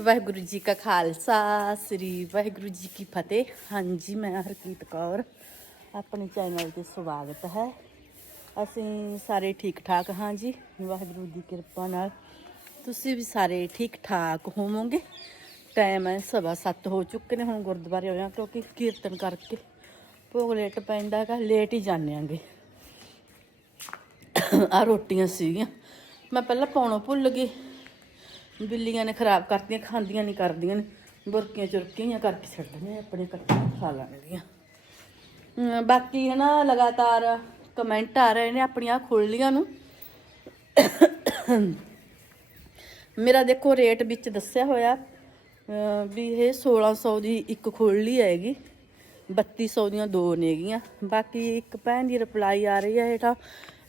ਵਾਹਿਗੁਰੂ ਜੀ ਕਾ ਖਾਲਸਾ, ਸ੍ਰੀ ਵਾਹਿਗੁਰੂ ਜੀ ਕੀ ਫਤਿਹ। ਹਾਂਜੀ, ਮੈਂ ਹਰਕੀਤ ਕੌਰ, ਆਪਣੇ ਚੈਨਲ ਤੇ ਸਵਾਗਤ ਹੈ। ਅਸੀਂ ਸਾਰੇ ਠੀਕ ਠਾਕ ਹਾਂ ਜੀ, ਵਾਹਿਗੁਰੂ ਦੀ ਕਿਰਪਾ ਨਾਲ। ਤੁਸੀਂ ਵੀ ਸਾਰੇ ਠੀਕ ਠਾਕ ਹੋਵੋਗੇ? ਟਾਈਮ ਹੈ ਸਵਾ ਸੱਤ ਹੋ ਚੁੱਕੇ ਨੇ, ਹੁਣ ਗੁਰਦੁਆਰੇ ਹੋਇਆ ਕਿਉਂਕਿ ਕੀਰਤਨ ਕਰਕੇ ਭੋਗ ਲੇਟ ਪੈਂਦਾ ਹੈਗਾ, ਲੇਟ ਹੀ ਜਾਂਦੇ ਆਂਗੇ। ਆ ਰੋਟੀਆਂ ਸੀਗੀਆਂ। ਮੈਂ ਪਹਿਲਾਂ ਪਾਉਣੋਂ ਭੁੱਲ ਗਈ। ਬਿੱਲੀਆਂ ਨੇ ਖਰਾਬ ਕਰਤੀਆਂ, ਖਾਂਦੀਆਂ ਨਹੀਂ ਕਰਦੀਆਂ ਨੇ। ਬੁਰਕੀਆਂ ਚੁਰਕੀਆਂ ਕਰਕੇ ਛੱਡਣੇ ਆਪਣੇ ਕੱਟੀਆਂ ਖਾ ਲੈਣਗੀਆਂ ਬਾਕੀ ਹੈ ਨਾ, ਲਗਾਤਾਰ ਕਮੈਂਟ ਆ ਰਹੇ ਨੇ ਆਪਣੀਆਂ ਖੁੱਲੀਆਂ ਨੂੰ। ਮੇਰਾ ਦੇਖੋ ਰੇਟ ਵਿੱਚ ਦੱਸਿਆ ਹੋਇਆ ਵੀ ਇਹ 1600 ਦੀ ਇੱਕ ਖੁੱਲੀ ਹੈਗੀ 3200 ਦੀਆਂ ਦੋ ਨੇਗੀਆਂ ਬਾਕੀ ਇੱਕ ਭੈਣ ਦੀ ਰਿਪਲਾਈ ਆ ਰਹੀ ਹੈ ਹੇਠਾਂ,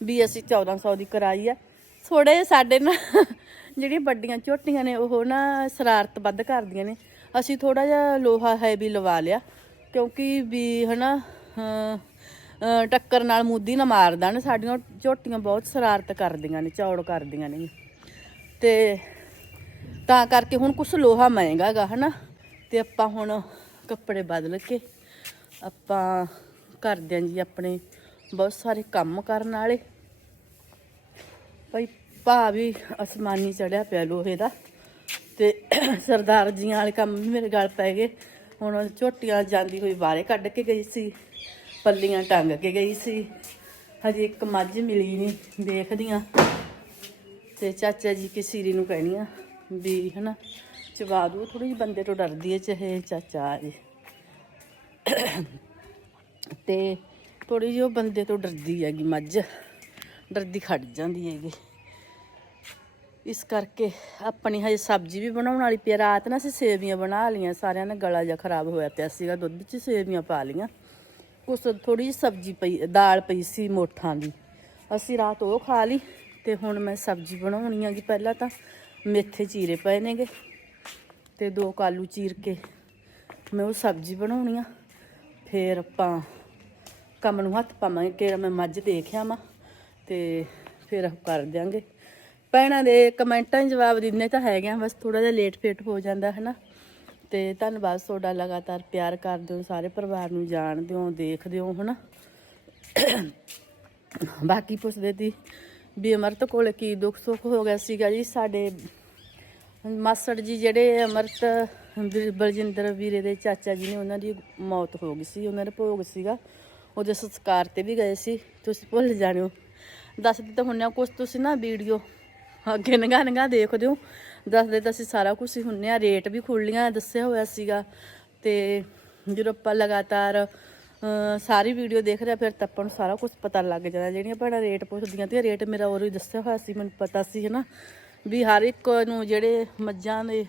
ਵੀ ਅਸੀਂ 1400 ਦੀ ਕਰਾਈ ਆ ਥੋੜੇ ਜਿਹੇ ਸਾਡੇ ਨਾ ਜਿਹੜੀਆਂ ਵੱਡੀਆਂ ਝੋਟੀਆਂ ਨੇ ਉਹ ਨਾ ਸ਼ਰਾਰਤ ਵੱਧ ਕਰਦੀਆਂ ਨੇ। ਅਸੀਂ ਥੋੜਾ ਜਿਹਾ ਲੋਹਾ ਹੈਵੀ ਲਵਾ ਲਿਆ ਕਿਉਂਕਿ ਵੀ ਹਨਾ ਅਹ, ਟੱਕਰ ਨਾਲ ਮੁੱਦੀ ਨਾ ਮਾਰ ਦੇਣ। ਸਾਡੀਆਂ ਝੋਟੀਆਂ ਬਹੁਤ ਸ਼ਰਾਰਤ ਕਰਦੀਆਂ ਨੇ ਚੌੜ ਕਰਦੀਆਂ ਨੇ। ਤੇ ਤਾਂ ਕਰਕੇ ਹੁਣ ਕੁਛ ਲੋਹਾ ਮਹਿੰਗਾ ਗਾ ਹਨਾ। ਤੇ ਆਪਾਂ ਹੁਣ ਕੱਪੜੇ ਬਦਲ ਕੇ ਆਪਾਂ ਕਰਦੇ ਆਂ ਜੀ ਆਪਣੇ ਬਹੁਤ ਸਾਰੇ ਕੰਮ ਕਰਨ ਵਾਲੇ। ਭਾਈ ਭਾ ਵੀ ਅਸਮਾਨੀ ਚੜਿਆ ਪਿਆ ਲੋਹੇ ਦਾ ਤੇ ਸਰਦਾਰ ਜੀਆਂ ਵਾਲੇ ਕੰਮ ਵੀ ਮੇਰੇ ਗਲ ਪੈ ਗਏ। ਹੁਣ ਝੋਟੀਆਂ ਜਾਂਦੀ ਹੋਈ ਬਾਹਰੇ ਕੱਢ ਕੇ ਗਈ ਸੀ, ਪੱਲੀਆਂ ਟੰਗ ਕੇ ਗਈ ਸੀ। ਹਜੇ ਇੱਕ ਮੱਝ ਮਿਲੀ ਨਹੀਂ ਦੇਖਦੀਆਂ। ਤੇ ਚਾਚਾ ਜੀ ਕੀ ਸੀਰੀ ਨੂੰ ਕਹਿਣੀ ਆ ਵੀ ਹਨਾ ਚਵਾ ਦੂ ਥੋੜੀ ਜਿਹੀ ਬੰਦੇ ਤੋਂ ਡਰਦੀ ਹੈ ਚਾਹੇ ਚਾਚਾ ਆ ਜੇ ਤੇ ਥੋੜੀ ਜਿਹੀ ਉਹ ਬੰਦੇ ਤੋਂ ਡਰਦੀ ਹੈਗੀ ਮੱਝ, ਡਰਦੀ ਖੜ ਜਾਂਦੀ ਹੈਗੀ। ਇਸ ਕਰਕੇ ਆਪਣੀ ਹਜੇ ਸਬਜ਼ੀ ਵੀ ਬਣਾਉਣ ਵਾਲੀ ਪਈ ਰਾਤ ਨਾ ਅਸੀਂ ਸੇਵੀਆਂ ਬਣਾ ਲਈਆਂ, ਸਾਰਿਆਂ ਦਾ ਗਲਾ ਜਿਹਾ ਖਰਾਬ ਹੋਇਆ ਪਿਆ ਸੀਗਾ, ਦੁੱਧ 'ਚ ਸੇਵੀਆਂ ਪਾ ਲਈਆਂ। ਕੁਛ ਥੋੜੀ ਜਿਹੀ ਸਬਜ਼ੀ ਪਈ, ਦਾਲ ਪਈ ਸੀ ਮੋਠਾਂ ਦੀ। ਅਸੀਂ ਰਾਤ ਉਹ ਖਾ ਲਈ ਤੇ ਹੁਣ ਮੈਂ ਸਬਜ਼ੀ ਬਣਾਉਣੀ ਆ ਹੈਗੀ ਪਹਿਲਾਂ ਤਾਂ। ਮੇਥੇ ਚੀਰੇ ਪਏ ਨੇਗੇ ਤੇ ਦੋ ਕਾਲੂ ਚੀਰ ਕੇ ਮੈਂ ਉਹ ਸਬਜ਼ੀ ਬਣਾਉਣੀ ਆ। ਫੇਰ ਆਪਾਂ ਕੰਮ ਨੂੰ ਹੱਥ ਪਾਵਾਂਗੇ ਕਿ ਮੈਂ ਮੱਝ ਦੇਖਿਆ ਮਾ ਤੇ ਫਿਰ ਕਰ ਦਿਆਂਗੇ। ਭੈਣਾਂ ਦੇ ਕਮੈਂਟਾਂ 'ਚ ਜਵਾਬ ਦਿੰਦੇ ਤਾਂ ਹੈਗੇ ਆ, ਬਸ ਥੋੜਾ ਜਿਹਾ ਲੇਟ ਫੇਟ ਹੋ ਜਾਂਦਾ ਹੈ ਨਾ ਤੇ ਧੰਨਵਾਦ ਤੁਹਾਡਾ ਲਗਾਤਾਰ ਪਿਆਰ ਕਰਦੇ ਹੋ, ਸਾਰੇ ਪਰਿਵਾਰ ਨੂੰ ਜਾਣਦੇ ਹੋ, ਦੇਖਦੇ ਹੋ, ਹਨਾ? ਬਾਕੀ ਪੁੱਛਦੇ ਤੀ ਵੀ ਅਮਰਤ ਕੋਲ ਕੀ ਦੁੱਖ ਸੁੱਖ ਹੋ ਗਿਆ ਸੀਗਾ ਜੀ, ਸਾਡੇ ਮਾਸੜ ਜੀ ਜਿਹੜੇ ਅਮਰਤ ਵੀਰ- ਬਲਜਿੰਦਰ ਵੀਰੇ ਦੇ ਚਾਚਾ ਜੀ ਨੇ, ਉਹਨਾਂ ਦੀ ਮੌਤ ਹੋ ਗਈ ਸੀ, ਉਹਨਾਂ ਦਾ ਭੋਗ ਸੀਗਾ। ਉਹਦੇ ਸੰਸਕਾਰ ਤੇ ਵੀ ਗਏ ਸੀ, ਤੁਸੀਂ ਭੁੱਲ ਜਾਣਿਓ। ਦੱਸਦੇ ਤਾਂ ਹੁੰਨੇ ਆ, ਕੁਛ ਤੁਸੀਂ ਨਾ ਵੀਡੀਓ ਅੱਗੇ ਨਗਾ ਨਗਾ ਦੇਖਦੇ ਹੋ ਦੱਸਦੇ ਤਾਂ ਅਸੀਂ ਸਾਰਾ ਕੁਝ ਹੀ ਹੁੰਨੇ ਆ, ਰੇਟ ਵੀ ਖੁੱਲੀਆਂ ਦੱਸਿਆ ਹੋਇਆ ਸੀਗਾ। ਤੇ ਜਦੋਂ ਆਪਾਂ ਲਗਾਤਾਰ ਸਾਰੀ ਵੀਡੀਓ ਦੇਖ ਰਿਹਾ ਫਿਰ ਤਾਂ ਆਪਾਂ ਨੂੰ ਸਾਰਾ ਕੁਝ ਪਤਾ ਲੱਗ ਜਾਂਦਾ। ਜਿਹੜੀਆਂ ਭੈਣਾਂ ਰੇਟ ਪੁੱਛਦੀਆਂ ਤੇ ਰੇਟ ਮੇਰਾ ਹੋਰ ਵੀ ਦੱਸਿਆ ਹੋਇਆ ਸੀ, ਮੈਨੂੰ ਪਤਾ ਸੀ, ਹਨਾ। ਵੀ ਹਰ ਇੱਕ ਨੂੰ ਜਿਹੜੇ ਮੱਝਾਂ ਦੇ,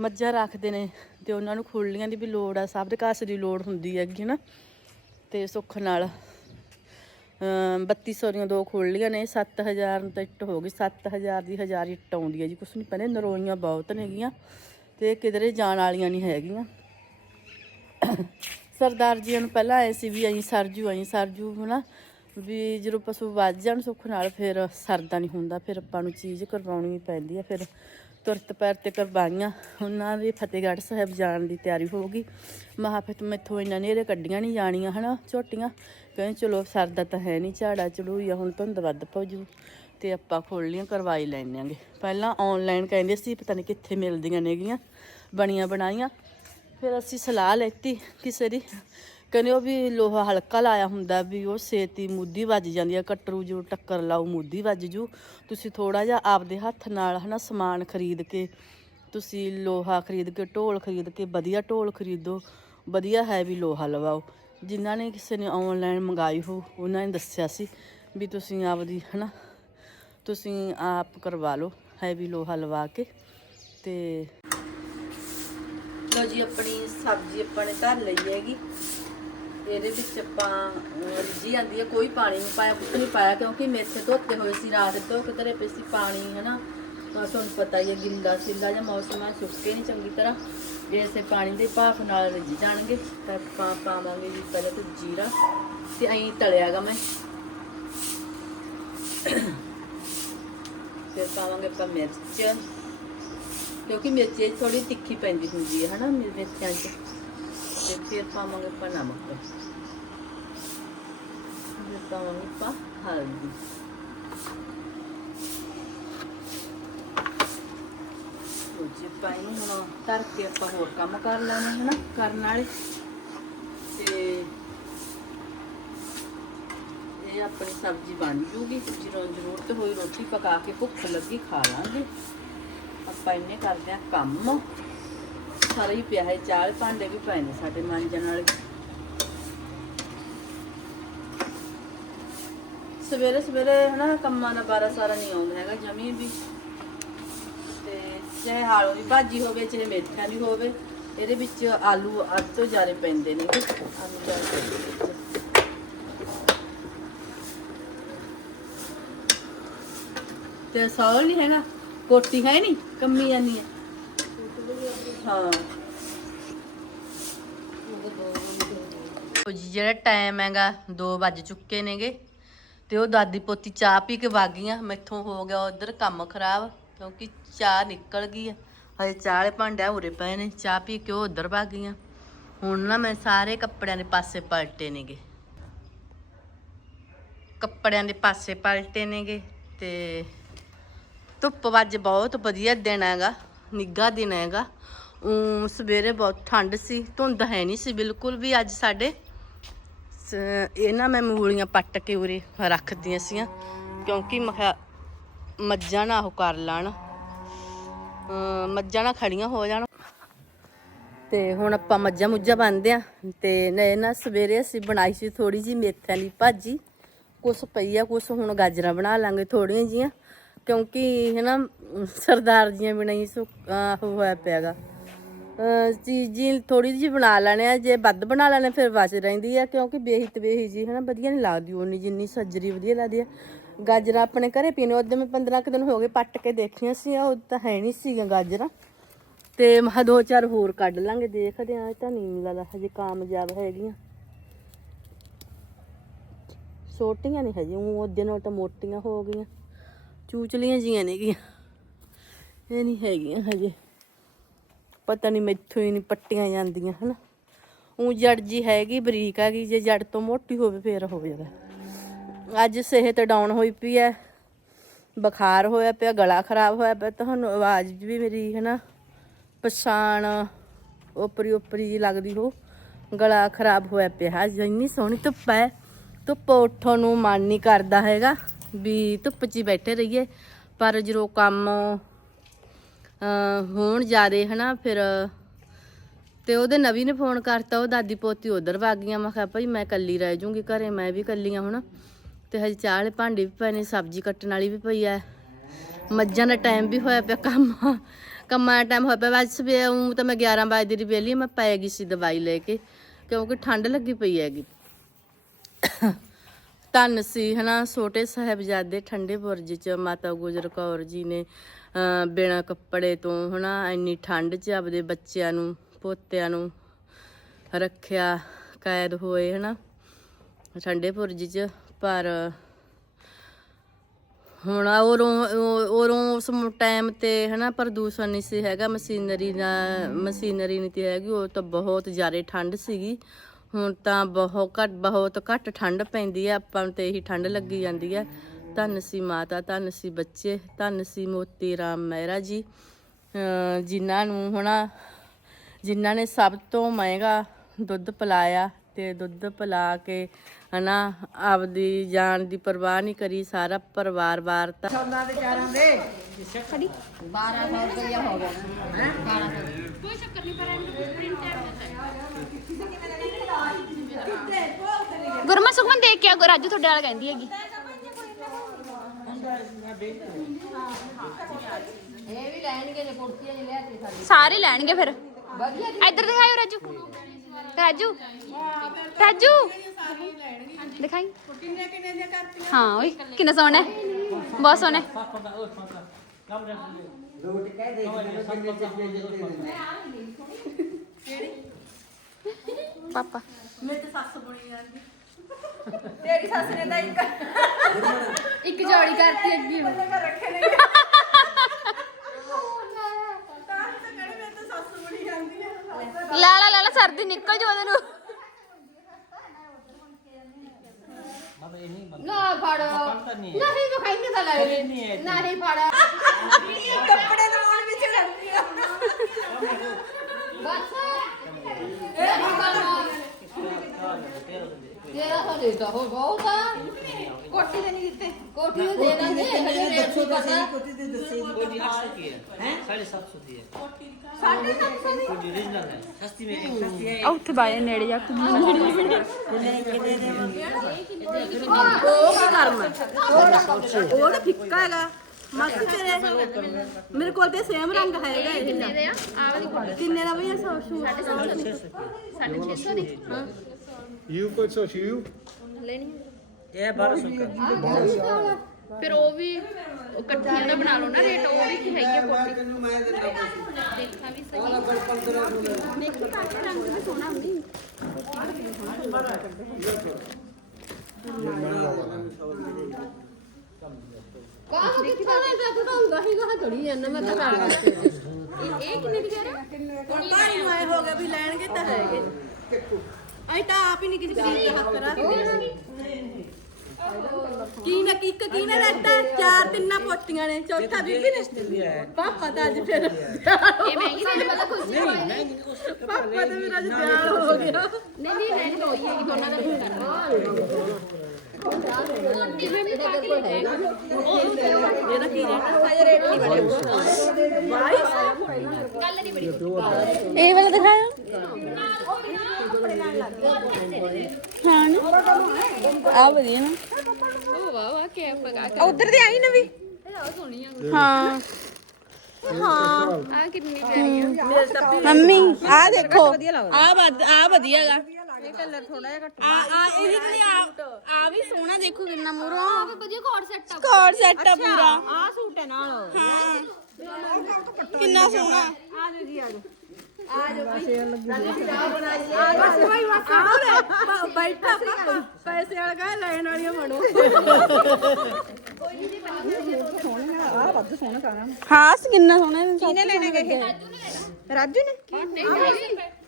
ਮੱਝਾਂ ਰੱਖਦੇ ਨੇ, ਤੇ ਉਹਨਾਂ ਨੂੰ ਖੁੱਲੀਆਂ ਦੀ ਵੀ ਲੋੜ ਆ। ਸਭ ਦੇ ਕਾਸੇ ਦੀ ਲੋੜ ਹੁੰਦੀ ਹੈਗੀ ਨਾ ਤੇ ਸੁੱਖ ਨਾਲ 3200 ਦੀਆਂ ਦੋ ਖੋਲੀਆਂ ਨੇ 7000 ਤਾਂ ਇੱਟ ਹੋ ਗਈ 7000 ਦੀ ਹਜ਼ਾਰ ਇੱਟ ਆਉਂਦੀ ਹੈ ਜੀ, ਕੁਛ ਨਹੀਂ ਪੈਣੇ, ਨਰੋਈਆਂ ਬਹੁਤ ਨੇਗੀਆਂ ਤੇ ਕਿਧਰੇ ਜਾਣ ਵਾਲੀਆਂ ਨਹੀਂ ਹੈਗੀਆਂ। ਸਰਦਾਰ ਜੀ ਨੂੰ ਪਹਿਲਾਂ ਆਏ ਸੀ ਵੀ ਅਸੀਂ ਸਰਜੂ ਅਸੀਂ ਸਰਜੂ ਹਨਾ, ਵੀ ਜਦੋਂ ਪਸ਼ੂ ਵੱਜ ਜਾਣ ਸੁੱਖ ਨਾਲ ਫਿਰ ਸਰਦਾ ਨਹੀਂ ਹੁੰਦਾ, ਫਿਰ ਆਪਾਂ ਨੂੰ ਚੀਜ਼ ਕਰਵਾਉਣੀ ਪੈਂਦੀ ਹੈ, ਫਿਰ ਤੁਰਤ ਪੈਰ ਤੇ ਕਰਵਾਈਆਂ। ਉਹਨਾਂ ਦੀ ਫਤਿਹਗੜ੍ਹ ਸਾਹਿਬ ਜਾਣ ਦੀ ਤਿਆਰੀ ਹੋ ਗਈ। ਮਹਾ ਫਿਰ ਮੈਥੋਂ ਇੰਨਾ ਨੇਰੇ ਕੱਢੀਆਂ ਨਹੀਂ ਜਾਣੀਆਂ, ਹਨਾ, ਝੋਟੀਆਂ। ਕਹਿੰਦੇ, ਚਲੋ ਸਰਦਾ ਤਾਂ ਹੈ ਨਹੀਂ ਝਾੜਾ ਚੜੂਆ ਹੁਣ ਧੁੰਦ ਵੱਧ ਪਊ ਤੇ ਆਪਾਂ ਖੋਲੀਆਂ ਕਰਵਾਈ ਲੈਣਾਂਗੇ ਪਹਿਲਾਂ ਆਨਲਾਈਨ ਕਹਿੰਦੇ ਸੀ, ਪਤਾ ਨਹੀਂ ਕਿੱਥੇ ਮਿਲਦੀਆਂ ਨੇਗੀਆਂ, ਬਣੀਆਂ ਬਣਾਈਆਂ। ਫਿਰ ਅਸੀਂ ਸਲਾਹ ਲੈਤੀ ਕਿਸੇ ਦੀ ਕਹਿੰਦੇ ਉਹ ਵੀ ਲੋਹਾ ਹਲਕਾ ਲਾਇਆ ਹੁੰਦਾ ਵੀ ਉਹ ਛੇਤੀ ਮੁੱਦੀ ਵੱਜ ਜਾਂਦੀ ਆ, ਕਟਰੂ ਜੋ, ਟੱਕਰ ਲਾਓ ਮੁੱਦੀ ਵੱਜ ਜੂ। ਤੁਸੀਂ ਥੋੜਾ ਜਿਹਾ ਆਪਦੇ ਹੱਥ ਨਾਲ ਹਨਾ ਸਮਾਨ ਖਰੀਦ ਕੇ, ਤੁਸੀਂ ਲੋਹਾ ਖਰੀਦ ਕੇ, ਢੋਲ ਖਰੀਦ ਕੇ, ਵਧੀਆ ਢੋਲ ਖਰੀਦੋ, ਵਧੀਆ ਹੈਵੀ ਲੋਹਾ ਲਵਾਓ। ਜਿਨ੍ਹਾਂ ਨੇ ਕਿਸੇ ਨੇ ਆਨਲਾਈਨ ਮੰਗਾਈ ਹੋ, ਉਹਨਾਂ ਨੇ ਦੱਸਿਆ ਸੀ ਵੀ ਤੁਸੀਂ ਆਪਦੀ ਹਨਾ, ਤੁਸੀਂ ਆਪ ਕਰਵਾ ਲਓ ਹੈਵੀ ਲੋਹਾ ਲਵਾ ਕੇ ਤੇ ਲੋ ਜੀ, ਆਪਣੀ ਸਬਜ਼ੀ ਆਪਾਂ ਨੇ ਧਰ ਲਈ ਹੈਗੀ। ਇਹਦੇ ਵਿੱਚ ਆਪਾਂ ਅਹ, ਰਿੱਝੀ ਜਾਂਦੀ ਹੈ ਕੋਈ ਪਾਣੀ ਨਹੀਂ ਪਾਇਆ ਕੁਛ ਨਹੀਂ ਪਾਇਆ ਕਿਉਂਕਿ ਮੇਥੇ ਧੋਤੇ ਹੋਏ ਸੀ ਰਾਤ ਧੋ ਕੇ ਧਰੇ ਪਏ ਸੀ ਪਾਣੀ ਹੈ ਨਾ ਤੁਹਾਨੂੰ ਪਤਾ ਹੀ ਹੈ ਗਿੱਲਾ ਸਿੱਲਾ ਜਿਹਾ ਮੌਸਮ ਹੈ ਸੁੱਕੇ ਨਹੀਂ ਚੰਗੀ ਤਰ੍ਹਾਂ। ਜੇ ਇਸੇ ਪਾਣੀ ਦੇ ਭਾਫ ਨਾਲ ਰਿੱਝ ਜਾਣਗੇ ਤਾਂ ਆਪਾਂ ਪਾਵਾਂਗੇ ਜੀ ਪਹਿਲਾਂ ਤਾਂ ਜੀਰਾ ਤੇ ਐਂ ਤਲਿਆਗਾ ਮੈਂ। ਫਿਰ ਪਾਵਾਂਗੇ ਆਪਾਂ ਮਿਰਚ ਕਿਉਂਕਿ ਮਿਰਚ ਥੋੜੀ ਤਿੱਖੀ ਪੈਂਦੀ ਹੁੰਦੀ ਹੈ ਹਨਾ ਮਿਰ- ਮਿਰਚਾਂ 'ਚ। ਤੇ ਫਿਰ ਪਾਵਾਂਗੇ ਆਪਾਂ ਨਮਕ। ਫਿਰ ਪਾਵਾਂਗੇ ਆਪਾਂ ਹਲਦੀ। ਲਓ ਜੀ, ਆਪਾਂ ਹੁਣ ਧਰ ਕੇ ਆਪਾਂ ਹੋਰ ਕੰਮ ਕਰ ਲੈਣੇ, ਹਨਾ, ਕਰਨ ਵਾਲੇ। ਤੇ ਇਹ ਆਪਣੀ ਸਬਜ਼ੀ ਬਣ ਜੂਗੀ, ਜਦੋਂ ਜ਼ਰੂਰਤ ਹੋਈ ਰੋਟੀ ਪਕਾ ਕੇ ਭੁੱਖ ਲੱਗੀ, ਖਾ ਲਾਂਗੇ। ਆਪਾਂ ਇੰਨੇ ਕਰਦੇ ਆ ਕੰਮ। ਸਾਰਾ ਹੀ ਪਿਆ ਹੈ ਚਾਲ ਭਾਂਡੇ ਵੀ ਪਏ ਨੇ ਸਾਡੇ ਮਾਂਜਣ ਵਾਲੇ। ਸਵੇਰੇ ਸਵੇਰੇ ਹਨਾ ਕੰਮਾਂ ਦਾ ਬਾਰਾ ਸਾਰਾ ਨਹੀਂ ਆਉਂਦਾ ਹੈਗਾ, ਜਮੀ ਵੀ। ਤੇ ਚਾਹੇ ਹਾਲੋ ਦੀ ਭਾਜੀ ਹੋਵੇ, ਚਾਹੇ ਮੇਥਿਆਂ ਦੀ ਹੋਵੇ, ਇਹਦੇ ਵਿੱਚ ਆਲੂ ਅੱਧ ਤੋਂ ਜ਼ਿਆਦਾ ਪੈਂਦੇ ਨੇ। ਆਲੂ ਜ਼ਿਆਦਾ ਤੇ ਸੌਲ ਨਹੀਂ ਹੈਗਾ, ਕੋਟੀ ਹੈ ਨਹੀਂ ਕੰਮੀ ਜਾਂਦੀ ਹੈ। ਹਾਂ। ਜੀ, ਜਿਹੜਾ ਟਾਈਮ ਹੈਗਾ 2 ਵੱਜ ਚੁੱਕੇ ਨੇਗੇ। ਤੇ ਉਹ ਦਾਦੀ ਪੋਤੀ ਚਾਹ ਪੀ ਕੇ ਵਾਗੀਆਂ ਮੈਥੋਂ ਹੋ ਗਿਆ ਉਧਰ ਕੰਮ ਖਰਾਬ, ਕਿਉਂਕਿ ਚਾਹ ਨਿਕਲ ਗਈ ਹੈ ਹਜੇ ਚਾਹ ਵਾਲੇ ਭਾਂਡੇ ਉਰੇ ਪਏ ਨੇ। ਚਾਹ ਪੀ ਕੇ ਉਹ ਉਧਰ ਵਾਗੀਆਂ ਹੁਣ ਨਾ ਮੈਂ ਸਾਰੇ ਕੱਪੜਿਆਂ ਦੇ ਪਾਸੇ ਪਲਟੇ ਨੇਗੇ। ਕੱਪੜਿਆਂ ਦੇ ਪਾਸੇ ਪਲਟੇ ਨੇਗੇ ਤੇ ਧੁੱਪ ਵੱਜ ਬਹੁਤ ਵਧੀਆ ਦਿਨ ਹੈਗਾ। ਨਿੱਘਾ ਦਿਨ ਹੈਗਾ। ਸਵੇਰੇ ਬਹੁਤ ਠੰਡ ਸੀ, ਧੁੰਦ ਹੈ ਨਹੀਂ ਸੀ ਬਿਲਕੁਲ ਵੀ ਅੱਜ ਸਾਡੇ। ਇਹ ਨਾ ਮੈਂ ਮੂਲੀਆਂ ਪੱਟ ਕੇ ਉਰੇ ਰੱਖਦੀਆਂ ਸੀਆਂ, ਕਿਉਂਕਿ ਮੈਂ ਮੱਝਾਂ ਨਾ ਉਹ ਕਰ ਲੈਣ। ਮੱਝਾਂ ਨਾ ਖੜੀਆਂ ਹੋ ਜਾਣ। ਤੇ ਹੁਣ ਆਪਾਂ ਮੱਝਾਂ ਮੁੱਝਾਂ ਬੰਨਦੇ ਆ ਤੇ ਨੇ ਨਾ ਸਵੇਰੇ ਅਸੀਂ ਬਣਾਈ ਸੀ ਥੋੜੀ ਜੀ ਮੇਥਿਆਂ ਦੀ ਭਾਜੀ। ਕੁਛ ਪਈ ਆ, ਕੁਛ ਹੁਣ ਗਾਜਰਾਂ ਬਣਾ ਲਾਂਗੇ ਥੋੜੀਆਂ ਜੀਆਂ, ਕਿਉਂਕਿ ਹੈ ਨਾ ਸਰਦਾਰ ਜੀਆਂ ਬਿਨਾਂ ਹੀ ਸੁ ਆਹ ਹੋਇਆ ਪਿਆਗਾ। ਚੀਜ਼ ਜੀ ਥੋੜੀ ਜਿਹੀ ਬਣਾ ਲੈਣੇ ਆ, ਜੇ ਵੱਧ ਬਣਾ ਲੈਣੇ, ਫਿਰ ਬਚ ਰਹਿੰਦੀ ਆ, ਕਿਉਂਕਿ ਬੇਹੀ ਤੇ ਬੇਹੀ ਜੀ ਹੈ ਨਾ ਵਧੀਆ ਨਹੀਂ ਲੱਗਦੀ ਉਨੀ ਜਿੰਨੀ ਸੱਜਰੀ ਵਧੀਆ ਲੱਗਦੀ ਆ। ਗਾਜਰਾਂ ਆਪਣੇ ਘਰੇ ਪੀਨੇ ਉਹਦੇ ਮੈਂ 15 ਕੁ ਦਿਨ ਹੋ ਗਏ ਪੱਟ ਕੇ ਦੇਖੀਆਂ ਸੀ ਉਹ ਤਾਂ ਹੈ ਨਹੀਂ ਸੀਗੀਆਂ ਗਾਜਰਾਂ। ਤੇ ਮਹਾ ਦੋ ਚਾਰ ਹੋਰ ਕੱਢ ਲਾਂਗੇ, ਦੇਖਦੇ ਆ, ਇਹ ਤਾਂ ਨਹੀਂ ਲੱਗਦਾ ਹਜੇ ਕਾਮਯਾਬ ਹੈਗੀਆਂ। ਛੋਟੀਆਂ ਨਹੀਂ ਹਜੇ ਉਹ ਉਹਦੇ ਨਾਲ ਤਾਂ ਮੋਟੀਆਂ ਹੋ ਗਈਆਂ। ਚੂਚਲੀਆਂ ਜੀਆਂ ਨੇਗੀਆਂ ਇਹ ਨਹੀਂ ਹੈਗੀਆਂ ਹਜੇ। ਪਤਾ ਨਹੀਂ ਮੈਥੋਂ ਹੀ ਨਹੀਂ ਪੱਟੀਆਂ ਜਾਂਦੀਆਂ, ਹਨਾ। ਉਹ ਜੜ ਜੀ ਹੈਗੀ, ਬਰੀਕ ਹੈਗੀ ਜੇ ਜੜ ਤੋਂ ਮੋਟੀ ਹੋਵੇ ਫੇਰ ਹੋ ਜਾਵੇ। ਅੱਜ ਸਿਹਤ ਡਾਊਨ ਹੋਈ ਪਈ ਹੈ ਬੁਖਾਰ ਹੋਇਆ ਪਿਆ, ਗਲਾ ਖਰਾਬ ਹੋਇਆ ਪਿਆ, ਤੁਹਾਨੂੰ ਆਵਾਜ਼ ਵੀ ਮੇਰੀ ਹੈ ਨਾ ਪਛਾਣ ਉਪਰੀ ਉਪਰੀ ਜੀ ਲੱਗਦੀ ਹੋ। ਗਲਾ ਖਰਾਬ ਹੋਇਆ ਪਿਆ, ਅੱਜ ਇੰਨੀ ਸੋਹਣੀ ਧੁੱਪ ਹੈ ਧੁੱਪ ਉੱਠਣ ਨੂੰ ਮਨ ਨਹੀਂ ਕਰਦਾ ਹੈਗਾ, ਵੀ ਧੁੱਪ 'ਚ ਹੀ ਬੈਠੇ ਰਹੀਏ। ਪਰ ਜਦੋਂ ਕੰਮ ਹੋਣ ਜਾਦੇ ਹਨਾ, ਫਿਰ, ਤੇ ਉਹਦੇ ਨਵੀ ਨੇ ਫੋਨ ਕਰਤਾ, ਉਹ ਦਾਦੀ ਪੋਤੀ ਉਧਰ ਵਗ ਗਈਆਂ, ਮੈਂ ਕਿਹਾ ਭਾਈ ਮੈਂ ਇਕੱਲੀ ਰਹਿ ਜੂੰਗੀ ਘਰੇ, ਮੈਂ ਵੀ ਇਕੱਲੀ ਆ ਹੁਣ। ਤੇ ਹਜੇ ਚਾਹ ਵਾਲੇ ਭਾਂਡੇ ਵੀ ਪਏ ਨੇ ਸਬਜ਼ੀ ਕੱਟਣ ਵਾਲੀ ਵੀ ਪਈ ਐ। ਮੱਝਾਂ ਦਾ ਟਾਈਮ ਵੀ ਹੋਇਆ ਪਿਆ ਕੰਮ। ਕੰਮਾਂ ਦਾ ਟਾਈਮ ਹੋਇਆ ਪਿਆ, ਅੱਜ ਸਵੇਰ ਊਂ ਤਾਂ ਮੈਂ 11 ਵਜੇ ਦੀ ਵੇਲੀ ਮੈਂ ਪੈ ਗਈ ਸੀ ਦਵਾਈ ਲੈ ਕੇ, ਕਿਉਂਕਿ ਠੰਡ ਲੱਗੀ ਪਈ ਹੈਗੀ। ਧੰਨ ਸੀ, ਹਨਾ? ਛੋਟੇ ਸਾਹਿਬਜ਼ਾਦੇ ਠੰਡੇ ਬੁਰਜ ਚ ਮਾਤਾ ਗੁਜਰ ਕੌਰ ਜੀ ਨੇ, ਅਹ ਕੱਪੜੇ ਤੋਂ, ਹਨਾ? ਇੰਨੀ ਠੰਡ 'ਚ ਆਪਦੇ ਬੱਚਿਆਂ ਨੂੰ, ਪੋਤਿਆਂ ਨੂੰ ਰੱਖਿਆ ਕੈਦ ਹੋਏ, ਹਨਾ? ਠੰਡੇ ਬੁਰਜ 'ਚ, ਪਰ ਹੁਣ ਉਰੋਂ ਉਰੋਂ ਉਸ ਟਾਈਮ ਤੇ, ਹਨਾ? ਪ੍ਰਦੂਸ਼ਣ ਨਹੀਂ ਸੀ ਹੈਗਾ, ਮਸ਼ੀਨਰੀ ਦਾ, ਮਸ਼ੀਨਰੀ ਨਹੀਂ ਤੇ ਹੈਗੀ, ਉਹ ਤਾਂ ਬਹੁਤ ਜ਼ਿਆਦਾ ਠੰਡ ਸੀਗੀ। ਹੁਣ ਤਾਂ ਬਹੁਤ ਘੱਟ ਬਹੁਤ ਘੱਟ ਠੰਡ ਪੈਂਦੀ ਆ ਆਪਾਂ ਨੂੰ ਤੇ ਇਹੀ ਠੰਡ ਲੱਗੀ ਜਾਂਦੀ ਆ। ਧੰਨ ਸੀ ਮਾਤਾ ਧੰਨ ਸੀ ਬੱਚੇ ਧੰਨ ਸੀ ਮੋਤੀ ਰਾਮ ਮਹਿਰਾ ਜੀ ਜਿਨ੍ਹਾਂ ਨੂੰ ਹਨਾ ਜਿਨ੍ਹਾਂ ਨੇ ਸਭ ਤੋਂ ਮਹਿੰਗਾ ਦੁੱਧ ਪਿਲਾਇਆ ਤੇ ਦੁੱਧ ਪਿਲਾ ਕੇ ਹਨਾ ਆਪਦੀ ਜਾਨ ਦੀ ਪਰਵਾਹ ਨਹੀਂ ਕਰੀ ਸਾਰਾ ਪਰਿਵਾਰ ਵਾਰਤਾ ਗੁਰਮਾ ਸੁਖਮਨ ਦੇਖ ਕੇ ਆ ਰਾਜੂ ਤੁਹਾਡੇ ਨਾਲ ਕਹਿੰਦੀ ਹੈਗੀ। ਇਹ ਵੀ ਲੈਣਗੇ ਜੇ ਕੁਰਸੀਆਂ ਜੇ ਲਿਆਤੀ ਸਾਡੀ ਸਾਰੇ ਲੈਣਗੇ ਫਿਰ। ਇੱਧਰ ਦਿਖਾਇਓ ਰਾਜੂ। ਰਾਜੂ। ਰਾਜੂ। ਦਿਖਾਈ। ਕਿੰਨੇ ਕਿੰਨੇ ਦੀਆਂ ਕਰਤੀਆਂ ਹਾਂ ਓਏ ਕਿੰਨਾ ਸੋਹਣਾ ਹੈ। ਬਹੁਤ ਸੋਹਣਾ ਹੈ। ਪਾਪਾ। ਮੇਰੇ ਤੇ ਸੱਸ ਬਣੀ ਜਾਂਦੀ। ਇੱਕ ਜੋੜੀ ਕਰਤੀ ਅੱਗੇ ਲਾ ਲਾ ਲਾ ਲਾ ਸਰਦੀ ਨਿਕਲ ਜੂ ਉਹਦੇ ਨੂੰ। ਨਾ ਫੜ। ਨਹੀਂ ਤਾਂ ਲੈ। ਨਹੀਂ ਫੜ। ਕੱਪੜੇ ਲਾਉਣ ਵਿੱਚ ਲੜਦੀ ਆ। ਬਸ। ਇਹ ਤੇਰਾ ਹੋ ਦੇਗਾ ਹੋ ਬਹੁਤ ਆ ਕੋਟੀ ਦੇ ਨਹੀਂ ਦਿੱਤੇ ਕੋਠੀ ਨੂੰ ਦੇ ਦਾਂਗੇ ਹਜੇ ਰੇਟ ਨਹੀਂ ਪਤਾ कोटी आठ सौ की है साढ़े सात सौ की है ਸਾਢੇ ਸੱਤ ਸੌ ਦੀ कोटी ओरिजिनल है सस्ती में एक सस्ती है ਉੱਥੇ ਬਾਏ ਨੇੜੇ ਜਾ ਕੇ ਉਹ ਕੀ ਕਰਮ ਹੈ ਉਹ ਤਾਂ ਫਿੱਕਾ ਹੈਗਾ ਮਾਸੀ ਤੇਰੇ ਮੇਰੇ ਕੋਲ ਤੇ ਸੇਮ ਰੰਗ ਹੈਗਾ ਇਹ ਕਿੰਨੇ ਆ ਆ ਵਾਲੀ ਕੋਠੀ ਕਿੰਨੇ ਦਾ ਭਈਆ ਸੌ ਸ਼ੂ 650 ਦੀ ਯੂ ਕੋਈ ਸੋਚ ਯੂ ਲੈਣੀ ਇਹ 1200 ਫਿਰ ਉਹ ਵੀ ਇਕੱਠੀਆਂ ਦਾ ਬਣਾ ਲਓ ਨਾ ਰੇਟ ਉਹ ਵੀ ਕੀ ਹੈਗੀ ਆ ਕੋਟੀ ਤੈਨੂੰ ਮੈਂ ਦਿੰਦਾ ਦੇਖਾਂ ਵੀ ਸਹੀ ਆਲਾ 1500 ਦੇਖੀ ਕਾਕੇ ਰੰਗ ਵੀ ਸੋਹਣਾ ਹੁੰਦੀ ਕਾਹ ਕਿੱਥੋਂ ਲੈ ਜਾ ਤੂੰ ਤਾਂ ਗਾਹੀ ਗਾਹ ਥੋੜੀ ਐ ਨਾ ਮੈਂ ਤਾਂ ਕਰ ਇਹ ਕਿੰਨੇ ਦੀ ਕਹਿ ਰਿਹਾ ਹੁਣ ਤਾਂ ਹੀ ਆਏ ਹੋਗਾ ਵੀ ਲੈਣਗੇ ਤਾਂ ਹੈਗੇ ਅਸੀਂ ਤਾਂ ਆਪ ਹੀ ਨਹੀਂ ਕਿਸੇ ਚੀਜ਼ ਦਾ ਹੱਕ ਰੱਖਦੇ ਕੀ ਨਾ ਕਿੱਕ ਕੀ ਨਾ ਰੱਖਦਾ ਚਾਰ ਤਿੰਨਾਂ ਪੋਤੀਆਂ ਨੇ ਚੌਥਾ ਬੀਬੀ ਨੇ। ਪਾਪਾ ਤਾਂ ਅੱਜ ਫਿਰ ਇਹ ਮਹਿੰਗੀ ਨਹੀਂ ਪਤਾ ਕੁਝ ਨਹੀਂ ਪਾਪਾ ਤਾਂ ਮੇਰਾ ਅੱਜ ਵਿਆਹ ਹੋ ਗਿਆ। ਨਹੀਂ ਨਹੀਂ ਮੈਂ ਨਹੀਂ ਹੋਈ ਹੈਗੀ ਦੋਨਾਂ ਦਾ ਨਹੀਂ ਕਰਨਾ ਕੇ ਇਹਦਾ ਕੀ ਰੇਟ ਹੈ ਹਜੇ ਰੇਟ ਨਹੀਂ ਬਣਿਆ? ਗੱਲ ਨਹੀਂ ਬੜੀ ਇਹ ਵਾਲਾ ਦਿਖਾਓ ਹਾਂ। ਆ ਵਧੀਆ ਨਾ ਉਹ ਵਾਹ ਵਾਹ ਕੀ ਪਕਾ ਉਧਰ ਦੀ ਆਈ ਨਵੀਂ? ਹਾਂ। ਆ ਕਿੰਨੀ ਪਿਆਰੀ ਆ ਮੰਮੀ ਆ ਦੇਖੋ ਆ ਵਧ ਆ ਵਧੀਆਗਾ ਇਹ ਕਲਰ ਥੋੜਾ ਜਿਹਾ ਘੱਟ ਆ ਆ ਇਹਦੇ ਲਈ ਆ ਆ ਵੀ ਸੋਹਣਾ ਦੇਖੋ ਕਿੰਨਾ ਮੂਰੋਂ। ਆ ਵੀ ਵਧੀਆ ਕੋਟ ਸੈੱਟ ਆ। ਕੋਟ ਸੈੱਟ ਆ ਪੂਰਾ। ਆ ਸੂਟ ਹੈ ਨਾਲ। ਹਾਂ। ਕਿੰਨਾ ਸੋਹਣਾ। ਆ ਜੀ ਆ ਜਾਓ ਬੈਠਾ। ਪਾਪਾ। ਪੈਸੇ ਵਾਲਾ ਕਾ ਲੈਣ ਵਾਲੀਆਂ ਬਣੋ ਹਾਂ ਕਿੰਨਾ ਸੋਹਣਾ ਕਿਹਨੇ ਲੈਣੇ ਗਏ ਰਾਜੂ ਨੇ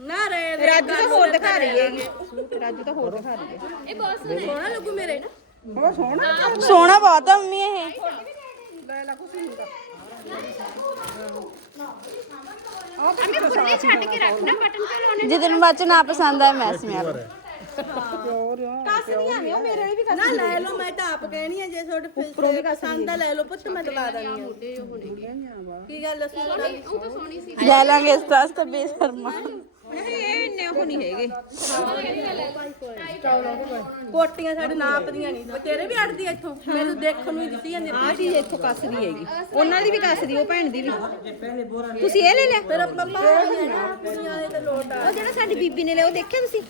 ਨਾ? ਰੇ ਰਾਜੂ ਤਾਂ ਹੋਰ ਦਿਖਾ ਰਹੀ ਹੈਗੀ। ਰਾਜੂ ਤਾਂ ਹੋਰ ਦਿਖਾ ਰਹੀ ਹੈ। ਇਹ ਬਹੁਤ ਸੋਹਣੇ ਸੋਹਣਾ ਲੱਗੂ ਮੇਰੇ। ਬਹੁਤ ਸੋਹਣਾ। ਸੋਹਣਾ ਬਹੁਤ ਆ ਮੰਮੀ ਇਹ। ਛੱਡ ਕੇ ਰੱਖ ਨਾ ਬਟਨ ਤੇ ਲਾਉਣੇ ਜੇ ਤੈਨੂੰ ਬਾਅਦ ਚ ਨਾ ਪਸੰਦ ਆਏ ਮੈਸ ਮੇ ਕੱਸਦੀਆਂ ਨੇ ਉਹ ਮੇਰੇ ਲਈ ਵੀ ਨਾ ਲੈ ਲਓ ਮੈਂ ਤਾਂ ਆਪ ਕਹਿਣੀ ਆ ਜੇ ਤੁਹਾਡੇ ਫਿਰ ਪਸੰਦ ਆ ਲੈ ਲਓ ਪੁੱਤ ਮੈਂ ਦਵਾ ਦਾਂਗੀ ਮੁੰਡੇ ਹੋਣਗੇ ਕੀ ਗੱਲ? ਉਹ ਤਾਂ ਸੋਹਣੀ ਸੀ। ਲੈ ਲਾਂਗੇ ਇਸ ਤਾਸ ਤਾਂ ਬੇਸ਼ਰਮਾ ਨਹੀਂ ਉਹ ਨਹੀਂ ਹੈਗੇ। ਕੋਟੀਆਂ ਸਾਡੇ ਨਾਪ ਦੀਆਂ ਨਹੀਂ ਤੇਰੇ ਵੀ ਅੜਦੀ ਇੱਥੋਂ। ਮੈਨੂੰ ਦੇਖਣ ਨੂੰ ਹੀ ਦਿਸੀ ਜਾਂਦੀ ਆ। ਚੀਜ਼ ਇੱਥੋਂ ਕੱਸਦੀ ਹੈਗੀ। ਉਹਨਾਂ ਦੀ ਵੀ ਕੱਸਦੀ ਉਹ ਭੈਣ ਦੀ ਵੀ। ਤੁਸੀਂ ਇਹ ਲੈ ਲਿਆ ਫਿਰ ਆਪਾਂ ਪਾਵਾਂਗੇ ਨਾ ਕੁੜੀਆਂ ਦੇ ਤੇ ਲੋਟ ਆ। ਉਹ ਜਿਹੜਾ ਸਾਡੀ ਬੀਬੀ ਨੇ ਲਿਆ ਉਹ ਦੇਖਿਆ ਤੁਸੀਂ?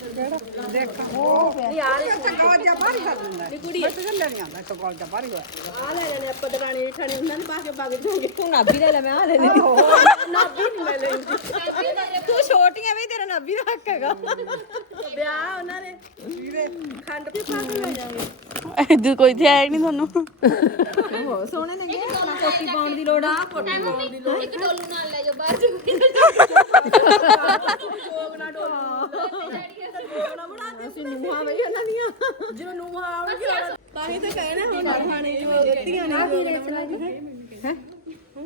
ਯਾਰ ਕਵਾਜਾ ਬਾਹਰ ਕਰ ਦਿੰਦਾ। ਇਹ ਕੁੜੀ ਲੈਣੀਆਂ ਮੈਂ ਕਵਾਜਾ ਬਾਹਰ ਗਿਆ ਆ ਲੈ ਲੈਣੇ ਆਪਾਂ ਦੁਕਾਨੇ ਠਾਣੇ। ਉਹਨਾਂ ਨੂੰ ਪਾ ਕੇ ਵਗ ਜਾਓਗੇ ਤੂੰ ਨਾਭੀ ਲੈ ਲੈ ਮੈਂ ਆ ਲੈ ਲਈ ਨਾਭੀ ਨਹੀਂ ਮੈਂ ਲੈਂਦੀ। ਤੂੰ ਛੋਟੀਆਂ ਵੀ ਤੇਰਾ ਨਾਭੀ ਦਾ ਹੱਕ ਹੈਗਾ। ਵਿਆਹ ਉਹਨਾਂ ਨੇ ਵੀਰੇ ਖੰਡ ਵੀ ਪਾ ਕੇ ਲੈ ਜਾਵੇ ਇਦੋਂ ਕੋਈ ਤੇ ਆਇਆ ਨਹੀਂ ਤੁਹਾਨੂੰ। ਬਹੁਤ ਸੋਹਣੇ ਨੇ ਇਹ ਸੋਨਾ ਕੋਟੀ ਪਾਉਣ ਦੀ ਲੋੜ ਆ। ਕੋਟੀ ਪਾਉਣ ਦੀ ਲੋੜ ਇੱਕ ਡੋਲੂ ਨਾਲ ਲੈ ਜਾਓ ਬਾਹਰ ਜੋਗ ਨਾ ਡੋਲੂ ਜੋਗ ਨਾ ਬਣਾ ਦੇ ਅਸੀਂ ਨੂਹਾਂ ਬਈ ਉਹਨਾਂ ਦੀਆਂ। ਜਿਵੇਂ ਨੂਹਾਂ ਆਉਣਗੀਆਂ। ਤਾਂ ਹੀ ਤਾਂ ਕਹਿਣਾ ਹੁਣ ਖਾਣੇ ਜੋ ਦਿੱਤੀਆਂ ਨੇ। ਜੋਗ ਨਾ ਬਣਾ ਦੇ ਹੈ?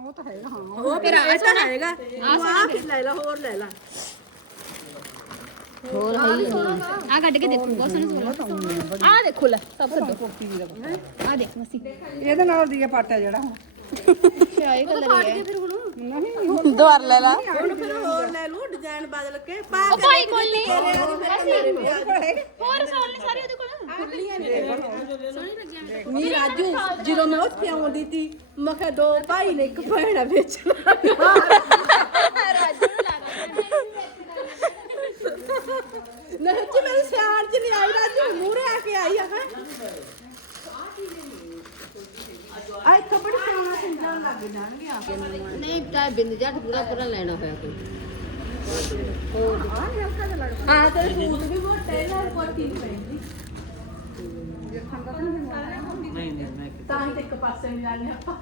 ਉਹ ਤਾਂ ਹੈਗਾ ਹਾਂ। ਉਹ ਫਿਰ ਆ ਤਾਂ ਹੈਗਾ। ਤੂੰ ਆ ਫਿਰ ਲੈ ਲਾ ਹੋਰ ਲੈ ਲਾ। ਹੋਰ ਹੈ ਹੀ ਆ ਕੱਢ ਕੇ ਦੇਖੋ ਬਹੁਤ ਸੋਹਣਾ ਸੋਹਣਾ। ਆ ਦੇਖੋ ਲੈ ਸਭ ਕੱਢੋ। ਆ ਦੇਖ ਮਸੀ। ਇਹਦੇ ਨਾਲ ਦੀ ਪਾਟਾ ਜਿਹੜਾ ਹੁਣ। ਸ਼ਾਇ ਕਲਰ ਹੀ ਹੈ। ਦੁਆਰ ਲੈ ਲਾ। ਹੁਣ ਫਿਰ ਹੋਰ ਲੈ ਲੂ ਡਿਜ਼ਾਈਨ ਬਦਲ ਕੇ। ਪਾ ਉਹ ਭਾਈ ਕੋਲ ਨਹੀਂ। ਹੋਰ ਸੋਲ ਨੇ ਸਾਰੇ ਉਹਦੇ ਕੋਲ ਨੀ ਰਾਜੂ ਜਦੋਂ ਮੈਂ ਉੱਥੇ ਆਉਂਦੀ ਤੀ ਮੈਂ ਕਿਹਾ ਦੋ ਭਾਈ ਨੇ ਇੱਕ ਭੈਣ ਆ ਵੇਚਣਾ ਨਹੀਂ ਜੀ ਮੇਰੇ ਸਿਆਣ ਚ ਨਹੀਂ ਆਈ ਰਾਜੂ ਮੂਰੇ ਆ ਕੇ ਆਈ ਆ ਹੈ। ਆਈ ਕੱਪੜੇ ਸਿਆਣਾ ਸਿੰਜਣ ਲੱਗ ਜਾਣਗੇ ਨਹੀਂ ਤਾਂ ਬਿੰਦ ਜੱਟ ਪੂਰਾ ਪੂਰਾ ਲੈਣਾ ਹੋਇਆ ਕੋਈ। ਹਾਂ ਤੇਰੇ ਸੂਟ ਵੀ ਮੋਟੇ ਨਾਲ ਕੋਟੀ ਪਤਾ ਨਹੀਂ ਸਾਰਿਆਂ ਨੂੰ ਨਹੀਂ ਨਹੀਂ ਮੈਂ ਤਾਂ ਤੇ ਇੱਕ ਪਾਸੇ ਨਹੀਂ ਜਾਂਦੇ ਆਪਾਂ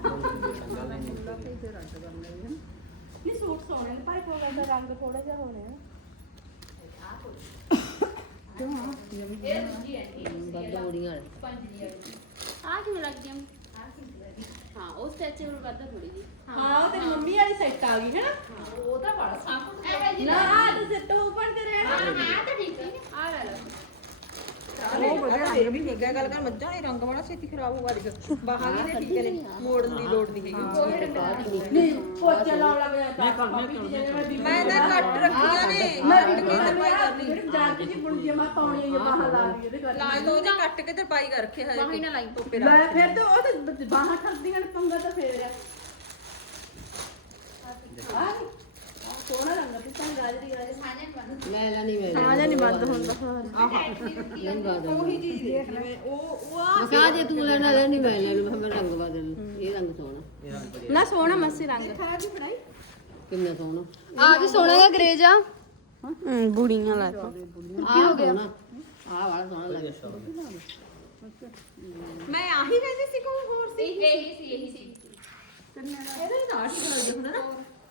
ਨਹੀਂ ਸੂਟ ਸੋਹਣੇ ਨੇ ਭਾਈ ਕੋਲ ਦਾ ਰੰਗ ਥੋੜਾ ਜਿਹਾ ਹੋਣਾ ਹੈ ਕਿਉਂ ਆ ਇਹ ਦੂਜੀ ਹੈ ਬੱਦਾ ਉੜੀਆਂ ਪੰਜ ਆ ਕਿਉਂ ਲੱਗ ਗਿਆ ਹਾਂ ਉਹ ਸਟੈਚੂ ਨੂੰ ਵੱਧ ਥੋੜੀ ਜੀ ਹਾਂ ਉਹ ਤੇ ਮੰਮੀ ਵਾਲੀ ਸੈੱਟ ਆ ਗਈ ਹੈ ਨਾ ਉਹ ਤਾਂ ਬੜਾ ਸਾਫ਼ ਨਾ ਆ ਤੇ ਸਿੱਟ ਉੱਪਰ ਤੇ ਰਹਿਣਾ ਹਾਂ ਤਾਂ ਠੀਕ ਹੈ ਆ ਲੈ ਲਓ ਉਹ ਵਧੀਆ ਰੰਗ ਵੀ ਨਿੱਗਾ ਗੱਲ ਕਰ ਮੱਝਾਂ ਇਹ ਰੰਗ ਬੜਾ ਛੇਤੀ ਖਰਾਬ ਹੋਊਗਾ ਦੇਖ। ਬਾਹਾਂ ਵੀ ਨੇ ਠੀਕ ਨੇ ਮੋੜਨ ਦੀ ਲੋੜ ਨਹੀਂ ਹੈਗੀ। ਨਹੀਂ ਪੋਚਾ ਲਾਉਣ ਲੱਗ ਗਿਆ ਦੀ ਮੈਂ ਮੈਂ ਤਾਂ ਘੱਟ ਰੱਖੀਆਂ ਨੇ। ਮੈਂ ਕੱਟ ਕੇ ਤਰਪਾਈ ਕਰਨੀ। ਜਾ ਕੇ ਜੀ ਬੁਣ ਮੈਂ ਪਾਉਣੀ ਹੈ ਬਾਹਰ ਲਾ ਲਈ ਉਹਦੇ ਕਰ ਲਾਜ ਤੋਂ ਉਹਨੇ ਕੱਟ ਕੇ ਤਰਪਾਈ ਕਰ ਰੱਖੇ ਹਜੇ ਬਾਹਾਂ ਹੀ ਨਾ ਲਾਈ। ਟੋਪੇ ਲੈ ਫਿਰ ਤੇ ਉਹ ਤੇ ਬਾਹਾਂ ਖੜਦੀਆਂ ਨੇ ਪੰਗਾ ਤਾਂ ਫੇਰ ਆ। ਆ ਸੋਹਣਾ ਰੰਗ ਤੇ ਤਾਂ ਗਾਜਰੀ ਗਾਜਰੀ। ਲੈ ਲੈ ਨਹੀਂ ਮੈਂ ਸਾਜਾ ਨਹੀਂ ਬੰਦ ਹੁੰਦਾ ਦੋ ਉਹੀ ਚੀਜ਼ ਦੇਖ ਜਿਵੇਂ ਉਹ ਉਹ ਆ। ਮਕਾ ਜੇ ਤੂੰ ਲੈਣਾ ਲੈ ਨਹੀਂ ਮੈਂ ਲੈਣਾ ਮੈਂ ਰੰਗ ਬਦਲ ਇਹ ਰੰਗ ਸੋਹਣਾ। ਨਾ ਸੋਹਣਾ ਮੱਸੀ ਰੰਗ। ਕਿੰਨਾ ਸੋਹਣਾ। ਆ ਵੀ ਸੋਹਣਾ ਜਿਹਾ ਗ੍ਰੇ ਜਾ ਬੁੜੀਆਂ ਲਾ ਆ ਹੋ ਗਿਆ? ਆ ਵਾਲਾ ਸੋਹਣਾ ਲੱਗਦਾ। ਮੈਂ ਆਹੀ ਕਹਿੰਦੀ ਸੀ ਕੋਈ ਹੋਰ ਸੀ। ਇਹੀ ਸੀ ਇਹੀ ਸੀ। ਇਹਦੇ ਹੀ ਕਲਰ ਹੁੰਦਾ ਨਾ।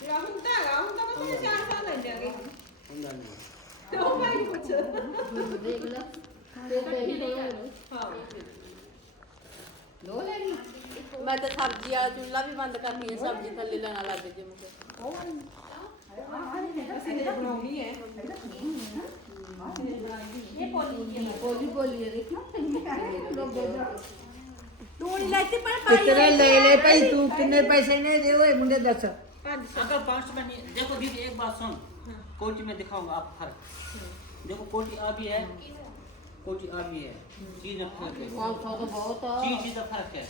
ਰਾਹੁਲ ਤਾਂ ਰਾਹੁਲ ਤਾਂ ਬਸ ਚਾਰ ਸਾਲ ਲੈ ਜਾਗੇ ਤੇ ਉਹ ਭਾਈ ਪੁੱਛ ਦੇਖ ਲੈ ਤੇ ਤੇ ਹੀ ਸੋਹਣਾ ਦੋ ਲੈ ਲਈ ਮੈਂ ਤਾਂ ਸਬਜ਼ੀ ਵਾਲਾ ਚੁੱਲ੍ਹਾ ਵੀ ਬੰਦ ਕਰਨੀ ਹੈ ਸਬਜ਼ੀ ਥੱਲੇ ਲੈਣਾ ਲੱਗ ਜੇ ਮੁਕੇ ਬੋਲੀ ਬੋਲੀ ਦੇਖੀ ਤੂੰ ਨਹੀਂ ਲੈਤੀ ਪਰ ਕਿਤਨੇ ਲੈ ਲੈ ਭਾਈ ਤੂੰ ਕਿੰਨੇ ਪੈਸੇ ਨੇ ਦੇ ਓਏ ਮੁੰਡੇ ਦੱਸ अगर पाँच में नहीं देखो दीदी एक बात सुन। कोटी में दिखाऊँगा आप फ़र्क। देखो कोटी आ भी है कोटी आ भी है। चीज़ में फ़र्क है। चीज़ चीज़ का फ़र्क है।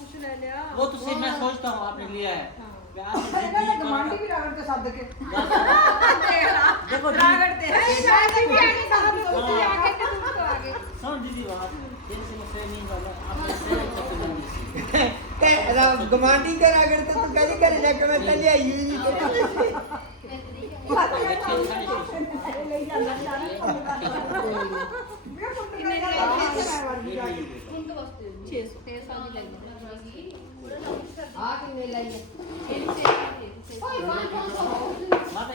कुछ ले लिया। वो तो सिर्फ़ मैं सोचता हूँ आपने लिया है। देखो। दीदी। बात गमांडी कर अगर तो कहीं घर जाके मैं कल आई ही नहीं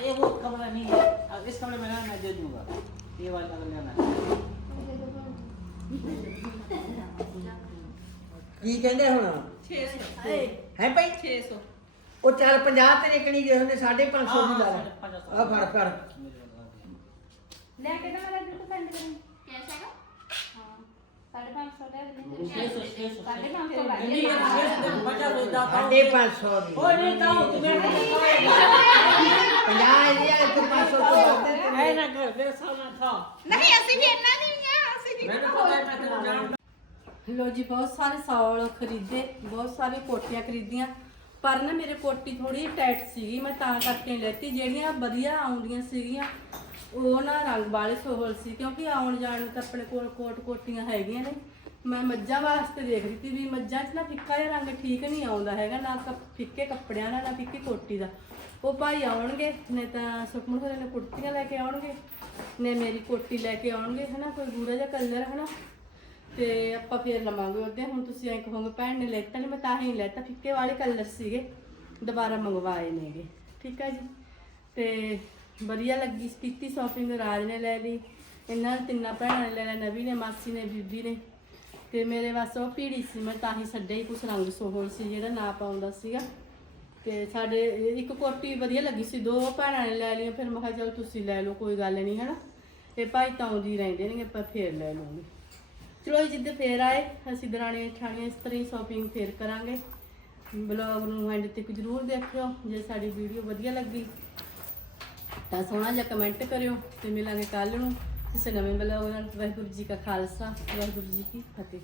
ये वो कमरा है। ਕੀ ਕਹਿੰਦੇ ਹੁਣ? 600 ਹੈ ਭਾਈ? 600 ਉਹ ਚੱਲ 50 ਤੇਰੇ ਕਣੀ ਜੇ ਹੁੰਦੇ 550 ਦੀ ਲਾ ਲੈ ਆ ਫੜ ਫੜ। ਲੈ ਕੇ ਤਾਂ ਮੇਰਾ ਜੁੱਤ ਪੈਂਟ ਕਰੀ ਕੈਸਾ ਹੈਗਾ? ਹਾਂ। 550 ਦਾ ਦੇ 600 600 550 ਦਾ ਨਹੀਂ ਮੈਂ 600 ਦਾ ਬਚਾ ਲੈਂਦਾ 550 ਦੀ। ਉਹ ਨਹੀਂ ਤਾਂ ਤੂੰ ਮੈਂ 50 ਇਹ ਆ ਤੂੰ 500 ਤੋਂ ਬਾਅਦ ਐ ਨਾ ਕਰ ਮੇਰੇ ਸਾਹਮਣੇ ਥਾ। ਨਹੀਂ ਅਸੀਂ ਵੀ ਇੰਨਾ ਨਹੀਂ ਆ ਅਸੀਂ ਵੀ ਮੈਨੂੰ ਪਤਾ ਹੈ ਮੈਂ ਤੈਨੂੰ ਜਾਣਦਾ ਲੋ ਜੀ, ਬਹੁਤ ਸਾਰੇ ਸੌਲ ਖਰੀਦੇ, ਬਹੁਤ ਸਾਰੀਆਂ ਕੋਟੀਆਂ ਖਰੀਦੀਆਂ, ਪਰ ਨਾ ਮੇਰੇ ਕੋਟੀ ਥੋੜੀ ਟਾਈਟ ਸੀਗੀ, ਮੈਂ ਤਾਂ ਕਰਕੇ ਲੈਤੀ। ਜਿਹੜੀਆਂ ਵਧੀਆ ਆਉਂਦੀਆਂ ਸੀਗੀਆਂ, ਉਹ ਨਾ ਰੰਗ ਵਾਲੇ ਸੋਹਲ ਸੀ, ਕਿਉਂਕਿ ਆਉਣ ਜਾਣ ਨੂੰ ਤਾਂ ਆਪਣੇ ਕੋਲ ਕੋਟ ਕੋਟੀਆਂ ਹੈਗੀਆਂ ਨੇ। ਮੈਂ ਮੱਝਾਂ ਵਾਸਤੇ ਦੇਖ ਰਹੀ ਸੀ ਵੀ ਮੱਝਾਂ 'ਚ ਨਾ ਫਿੱਕਾ ਜਿਹਾ ਰੰਗ ਠੀਕ ਨਹੀਂ ਆਉਂਦਾ ਹੈਗਾ, ਨਾ ਕ- ਫਿੱਕੇ ਕੱਪੜਿਆਂ ਦਾ, ਨਾ ਫਿੱਕੀ ਕੋਟੀ ਦਾ। ਉਹ ਭਾਈ ਆਉਣਗੇ, ਨਹੀਂ ਤਾਂ ਸੁਖਮਨ ਹੋਰੇ ਨੇ ਕੁੜਤੀਆਂ ਲੈ ਕੇ ਆਉਣਗੇ ਨੇ ਮੇਰੀ ਕੋਟੀ ਲੈ ਕੇ ਆਉਣਗੇ, ਹਨਾ, ਕੋਈ ਗੂੜਾ ਜਿਹਾ ਕਲਰ ਹਨਾ। ਤੇ ਆਪਾਂ ਫੇਰ ਲਵਾਂਗੇ ਉਹਦੇ। ਹੁਣ ਤੁਸੀਂ ਐਂ ਕਹੋਗੇ, ਭੈਣ ਨੇ ਲੈਤਾ ਨਹੀਂ ਮੈਂ ਤਾਂ ਹੀ ਲੈਤਾ। ਫਿੱਕੇ ਵਾਲੇ ਕਲਰ ਸੀਗੇ, ਦੁਬਾਰਾ ਮੰਗਵਾਏ ਨੇਗੇ ਠੀਕ ਆ ਜੀ? ਤੇ ਵਧੀਆ ਲੱਗੀ ਕੀਤੀ ਸ਼ਾਪਿੰਗ ਰਾਜ ਨੇ ਲੈ ਲਈ। ਇਹਨਾਂ ਤਿੰਨਾਂ ਭੈਣਾਂ ਨੇ ਲੈ ਲਿਆ, ਨਵੀ ਨੇ, ਮਾਸੀ ਨੇ, ਬੀਬੀ ਨੇ। ਤੇ ਮੇਰੇ ਵਾਸਤੇ ਉਹ ਪੀੜੀ ਸੀ, ਮੈਂ ਤਾਂ ਹੀ ਛੱਡਿਆ ਹੀ ਕੁਛ ਰੰਗ ਸੋਹਣ ਸੀ, ਜਿਹੜਾ ਨਾ ਪਾਉਂਦਾ ਸੀਗਾ। ਤੇ ਸਾਡੇ, ਇੱਕ ਕੋਟੀ ਵਧੀਆ ਲੱਗੀ ਸੀ, ਦੋ ਭੈਣਾਂ ਨੇ ਲੈ ਲਈਆਂ। ਫਿਰ ਮੈਂ ਕਿਹਾ, ਚਲ ਤੁਸੀਂ ਲੈ ਲਓ, ਕੋਈ ਗੱਲ ਨਹੀਂ ਹਨਾ? ਇਹ ਭਾਈ ਤਾਂ ਆਉਂਦੀ ਰਹਿੰਦੇ ਨੇ, ਆਪਾਂ ਫੇਰ ਲੈ ਲਵਾਂਗੇ। ਚਲੋ ਜੀ, ਜਿੱਦੇ ਫੇਰ ਆਏ ਅਸੀਂ ਦਰਾਣੀਆਂ ਠਾਣੀਆਂ ਇਸ ਤਰ੍ਹਾਂ ਹੀ ਸ਼ਾਪਿੰਗ ਫੇਰ ਕਰਾਂਗੇ। ਬਲੌਗ ਨੂੰ ਐਂਡ ਤੱਕ ਜਰੂਰ ਦੇਖਿਓ ਜੇ ਸਾਡੀ ਵੀਡੀਓ ਵਧੀਆ ਲੱਗੀ ਤਾਂ ਸੋਹਣਾ ਜਿਹਾ ਕਮੈਂਟ ਕਰਿਓ ਤੇ ਮਿਲਾਂਗੇ ਕੱਲ ਨੂੰ ਕਿਸੇ ਨਵੇਂ ਬਲੌਗ ਨਾਲ। ਵਾਹਿਗੁਰੂ ਜੀ ਕਾ ਖਾਲਸਾ ਵਾਹਿਗੁਰੂ ਜੀ ਕੀ ਫਤਿਹ।